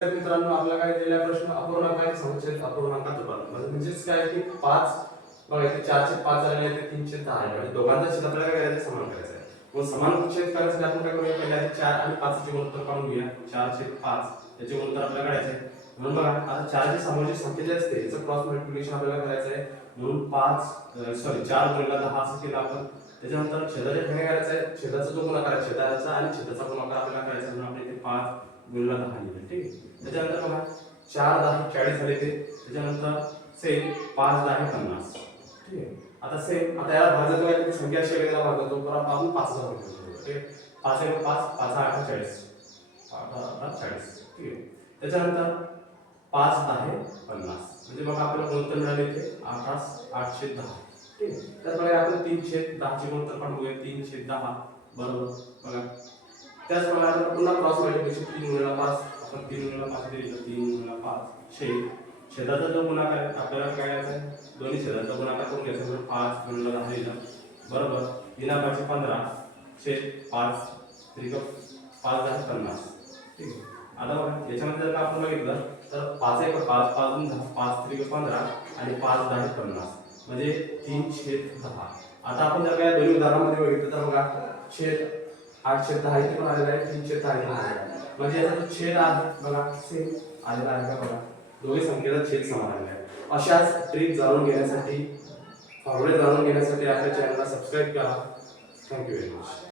तर मित्रांनो आपल्याला काय दिलेला प्रश्न अपूर्णांकाचे समुच्चय अपूर्णांकात रूपांतर म्हणजेच काय की 5 बघा इथे 4 छेद 5 आलेले आहे ते 3 छेद 10 आहे म्हणजे दोघांचा छेद आपल्याला काय करायचं समान करायचं आहे. मग समान छेद करायसाठी आपण काय करूया पहिले आधी 4 आणि 5 चे गुणोत्तर काढून घेऊया. 4 छेद 5 याचे गुणोत्तर आपल्याला काढायचे आहे. म्हणून बघा आता 4 ची सामान्य संख्या जी असते याचं क्रॉस मल्टिप्लिकेशन आपल्याला करायचं आहे. म्हणून 4 गुणिले 10 असं केलं आपण. त्याच्यानंतर छेदाच्या ठिकाणी करायचं आहे छेदाचा जो गुणाकार आहे छेदाचा आणि छेदाचा गुणाकार आपल्याला करायचा आहे. म्हणून आपण इथे 5 गुणिले 10 लिहिलं. ठीक आहे. त्याच्यानंतर बघा 4 10 40 झाले ते. त्याच्यानंतर सेम 5 10 50. ठीक आहे. आता सेम आता याला भागायचं काय की संख्या शेवटला भागतो तर आपण 5 चा भाग करू. ठीक आहे. 5 1 5 5 8 40. 5 40. ठीक आहे. त्याच्यानंतर 5 10 50. म्हणजे बघा आपल्याला गुणोत्तर मिळाले इथे 8/10. ठीक आहे. तर बघा आपण 3/10 चे गुणोत्तर काढूया 3/10 बरोबर बघा. त्याचप्रमाणे आपण पुन्हा क्रॉस मल्टिप्लिकेशन 3 गुणिले 5 आपण 3 गुणिले 5 दिले तर 3 गुणिले 5 छेदाचा जो गुणाकार आहे आपल्याला काय करायचा आहे दोन्ही छेदाचा गुणाकार करून घ्यायचा म्हणजे 5 गुणिले 10 लिहिलं बरोबर 3 15 छेद 5 त्रिक 5 10 50. ठीक आहे. आता बघा याच्यामध्ये जर आपण बघितलं तर 5 1 5 5 2 10 5 त्रिक 15 आणि 5 10 50 म्हणजे 3/10. आता आपण जर काय दोन्ही उदाहरणामध्ये बघितलं तर बघा छेद 8/10 इथे पण आलेला आहे 3/10 इथे आलेला आहे. म्हणजे याचा जो छेद आहे बघा सेम आलेला आहे का बघा दोन्ही संख्येचा छेद समान आलेला आहे. अशाच ट्रिक जाणून घेण्यासाठी फॉर्म्युले जाणून घेण्यासाठी आपल्या चॅनलला सबस्क्राइब करा. Thank you very much.